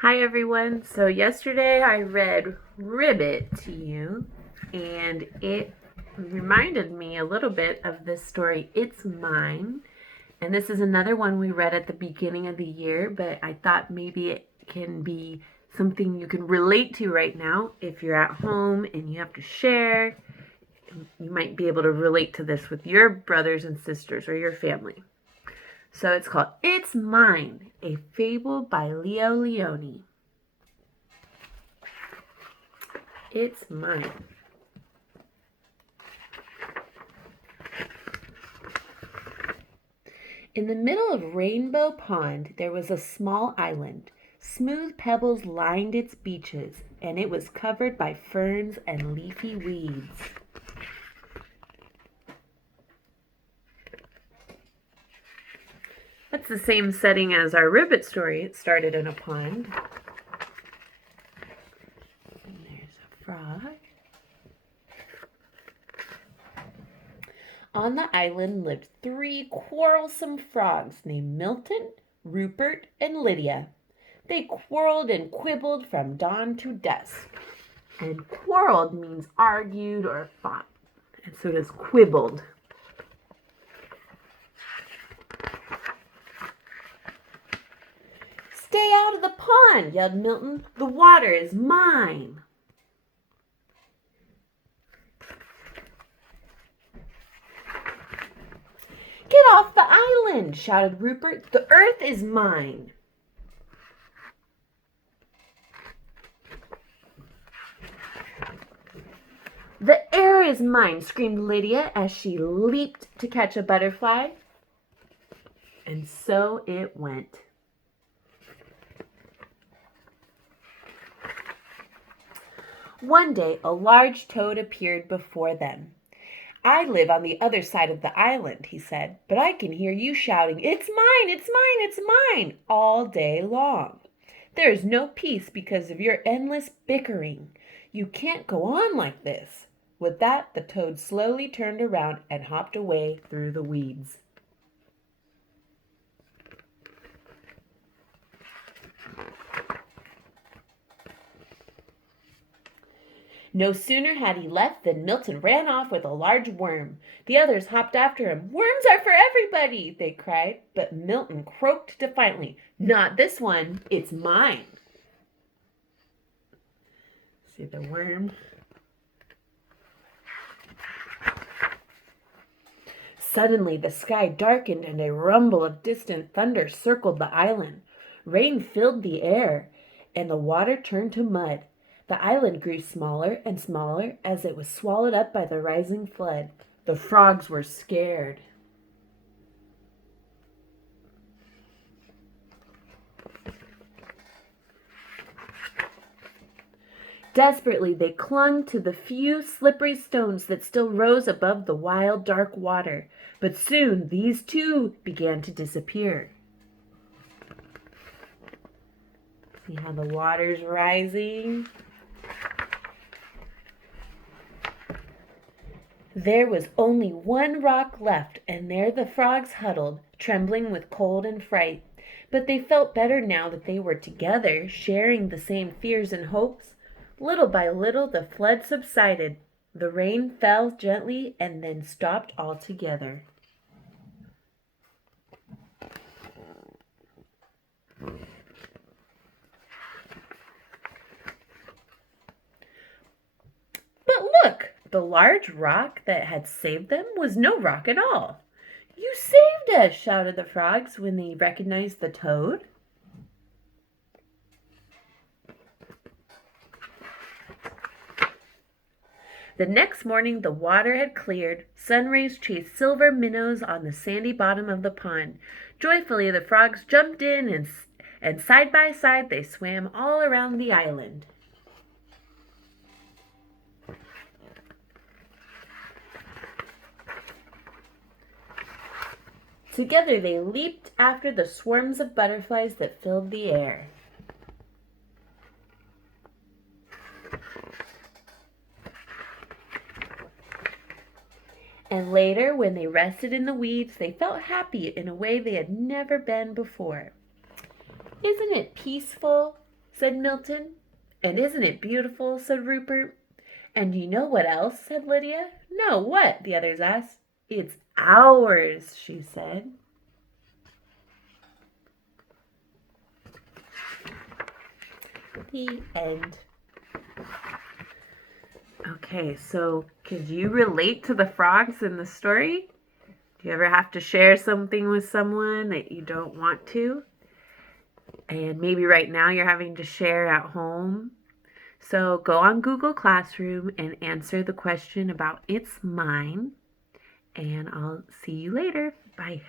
Hi everyone. So yesterday I read Ribbit to you and it reminded me a little bit of this story, It's Mine. And this is another one we read at the beginning of the year, but I thought maybe it can be something you can relate to right now if you're at home and you have to share. You might be able to relate to this with your brothers and sisters or your family. So it's called It's Mine, a fable by Leo Lionni. It's mine. In the middle of Rainbow Pond, there was a small island. Smooth pebbles lined its beaches, and it was covered by ferns and leafy weeds. That's the same setting as our Ribbit story. It started in a pond. And there's a frog. On the island lived 3 quarrelsome frogs named Milton, Rupert, and Lydia. They quarreled and quibbled from dawn to dusk. And quarreled means argued or fought. And so does quibbled. Stay out of the pond, yelled Milton. The water is mine. Get off the island, shouted Rupert. The earth is mine. The air is mine, screamed Lydia as she leaped to catch a butterfly. And so it went. One day, a large toad appeared before them. I live on the other side of the island, he said, but I can hear you shouting, It's mine, it's mine, it's mine, all day long. There is no peace because of your endless bickering. You can't go on like this. With that, the toad slowly turned around and hopped away through the weeds. No sooner had he left than Milton ran off with a large worm. The others hopped after him. Worms are for everybody, they cried. But Milton croaked defiantly, Not this one, it's mine. See the worm? Suddenly the sky darkened and a rumble of distant thunder circled the island. Rain filled the air, and the water turned to mud. The island grew smaller and smaller as it was swallowed up by the rising flood. The frogs were scared. Desperately, they clung to the few slippery stones that still rose above the wild, dark water. But soon these too began to disappear. See how the water's rising? There was only one rock left, and there the frogs huddled, trembling with cold and fright. But they felt better now that they were together, sharing the same fears and hopes. Little by little the flood subsided. The rain fell gently and then stopped altogether. But look! The large rock that had saved them was no rock at all. You saved us, shouted the frogs when they recognized the toad. The next morning the water had cleared. Sun rays chased silver minnows on the sandy bottom of the pond. Joyfully the frogs jumped in and side by side they swam all around the island. Together they leaped after the swarms of butterflies that filled the air. And later, when they rested in the weeds, they felt happy in a way they had never been before. Isn't it peaceful? said Milton. And isn't it beautiful, said Rupert. And you know what else, said Lydia. No, what? The others asked. It's ours, she said. The end. Okay, so could you relate to the frogs in the story? Do you ever have to share something with someone that you don't want to? And maybe right now you're having to share at home. So go on Google Classroom and answer the question about It's Mine. And I'll see you later. Bye.